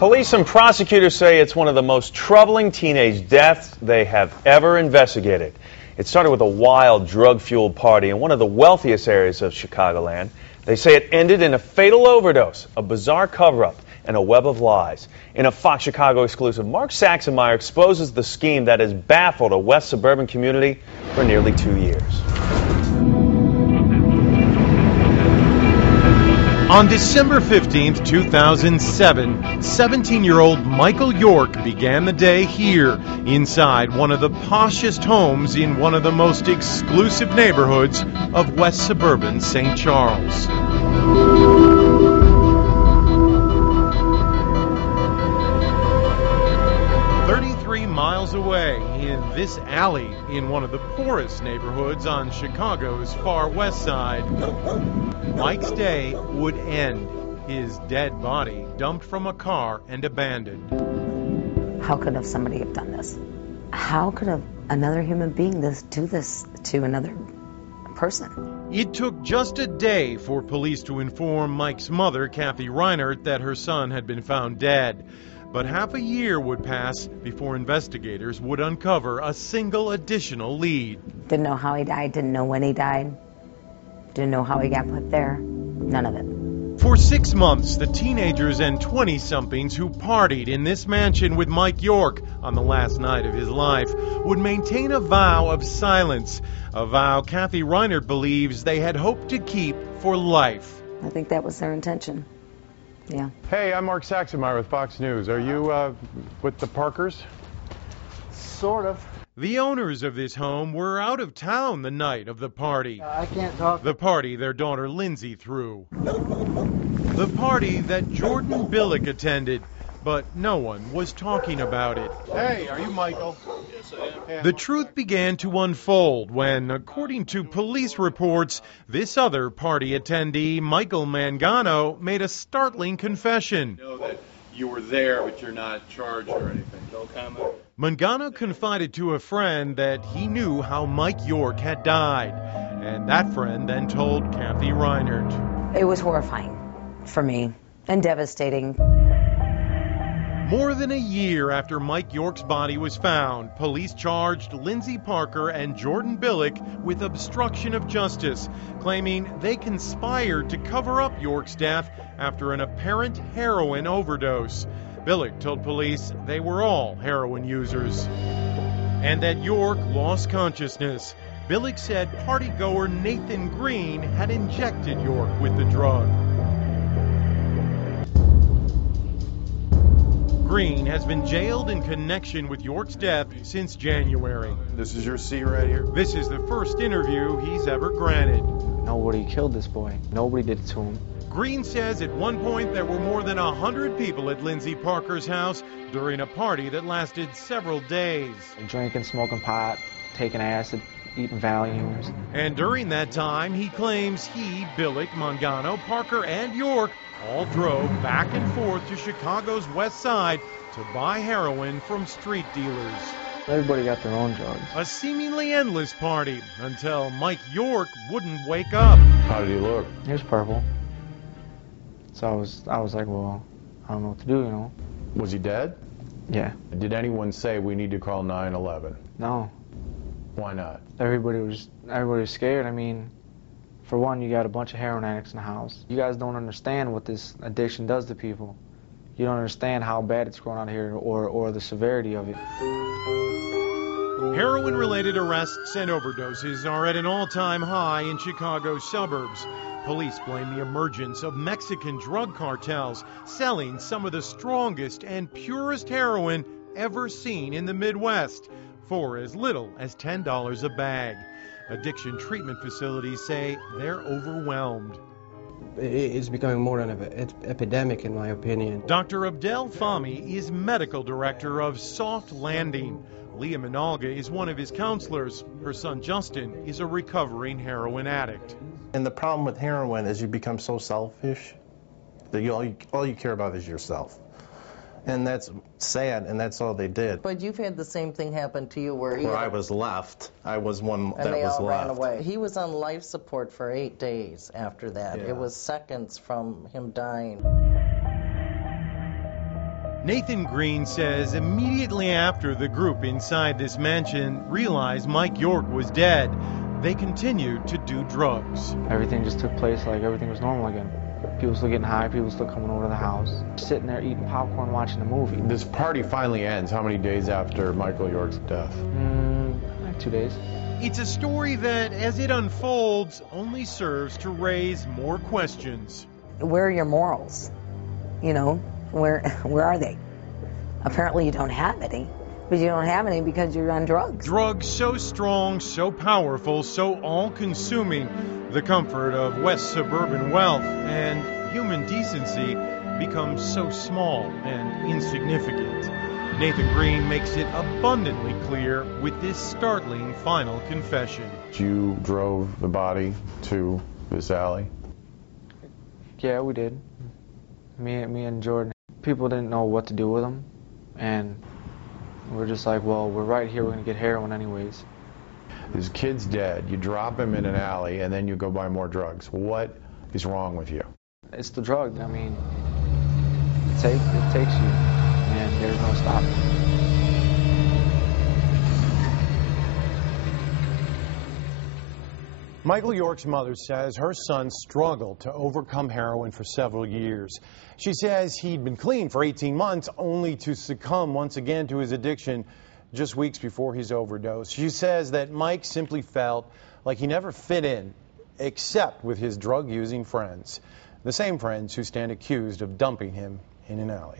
Police and prosecutors say it's one of the most troubling teenage deaths they have ever investigated. It started with a wild, drug-fueled party in one of the wealthiest areas of Chicagoland. They say it ended in a fatal overdose, a bizarre cover-up, and a web of lies. In a Fox Chicago exclusive, Mark Saxenmeyer exposes the scheme that has baffled a West suburban community for nearly 2 years. On December 15th, 2007, 17-year-old Michael York began the day here, inside one of the poshest homes in one of the most exclusive neighborhoods of West suburban St. Charles. Miles away in this alley in one of the poorest neighborhoods on Chicago's far west side, Mike's day would end, his dead body dumped from a car and abandoned. How could somebody have done this? How could another human being do this to another person? It took just a day for police to inform Mike's mother, Kathy Reinert, that her son had been found dead. But half a year would pass before investigators would uncover a single additional lead. Didn't know how he died, didn't know when he died, didn't know how he got put there, none of it. For 6 months, the teenagers and 20-somethings who partied in this mansion with Mike York on the last night of his life would maintain a vow of silence, a vow Kathy Reinert believes they had hoped to keep for life. I think that was their intention. Yeah. Hey, I'm Mark Saxenmeyer with Fox News. Are you with the Parkers? Sort of. The owners of this home were out of town the night of the party. I can't talk. The party their daughter Lindsay threw. The party that Jordan Billick attended, but no one was talking about it. Hey, are you Michael? Yes, I am. The truth began to unfold when, according to police reports, this other party attendee, Michael Mangano, made a startling confession. I know that you were there, but you're not charged or anything. No comment? Mangano confided to a friend that he knew how Mike York had died, and that friend then told Kathy Reinert. It was horrifying for me and devastating. More than a year after Mike York's body was found, police charged Lindsay Parker and Jordan Billick with obstruction of justice, claiming they conspired to cover up York's death after an apparent heroin overdose. Billick told police they were all heroin users, and that York lost consciousness. Billick said partygoer Nathan Green had injected York with the drug. Green has been jailed in connection with York's death since January. This is your seat right here. This is the first interview he's ever granted. Nobody killed this boy. Nobody did it to him. Green says at one point there were more than 100 people at Lindsay Parker's house during a party that lasted several days. Drinking, smoking pot, taking acid, eating Valiums. And during that time, he claims he, Billick, Mangano, Parker, and York all drove back and forth to Chicago's west side to buy heroin from street dealers. Everybody got their own drugs. A seemingly endless party until Mike York wouldn't wake up. How did he look? He was purple. So I was like, well, I don't know what to do, you know. Was he dead? Yeah. Did anyone say we need to call 911? No. Why not? Everybody was scared. I mean, for one, you got a bunch of heroin addicts in the house. You guys don't understand what this addiction does to people. You don't understand how bad it's going on here or the severity of it. Heroin-related arrests and overdoses are at an all-time high in Chicago's suburbs. Police blame the emergence of Mexican drug cartels selling some of the strongest and purest heroin ever seen in the Midwest for as little as $10 a bag. Addiction treatment facilities say they're overwhelmed. It's becoming more than an epidemic, in my opinion. Dr. Abdel Fahmy is medical director of Soft Landing. Leah Minalga is one of his counselors. Her son Justin is a recovering heroin addict. And the problem with heroin is you become so selfish that all you care about is yourself. And that's sad, and that's all they did. But you've had the same thing happen to you where I was left. I was one that was left. And they all ran away. He was on life support for 8 days after that. Yeah. It was seconds from him dying. Nathan Green says immediately after the group inside this mansion realized Mike York was dead, they continued to do drugs. Everything just took place like everything was normal again. People still getting high, people still coming over to the house, sitting there eating popcorn, watching a movie. This party finally ends how many days after Michael York's death? Like 2 days. It's a story that, as it unfolds, only serves to raise more questions. Where are your morals? You know, where are they? Apparently you don't have any, but you don't have any because you're on drugs. Drugs so strong, so powerful, so all-consuming, the comfort of West suburban wealth and human decency becomes so small and insignificant. Nathan Green makes it abundantly clear with this startling final confession. You drove the body to this alley? Yeah, we did. Me and Jordan. People didn't know what to do with him, and we're just like, well, we're right here, we're gonna get heroin anyways. His kid's dead, you drop him in an alley, and then you go buy more drugs. What is wrong with you? It's the drug. I mean, it takes you, and there's no stopping. Michael York's mother says her son struggled to overcome heroin for several years. She says he'd been clean for 18 months only to succumb once again to his addiction just weeks before his overdose. She says that Mike simply felt like he never fit in except with his drug-using friends, the same friends who stand accused of dumping him in an alley.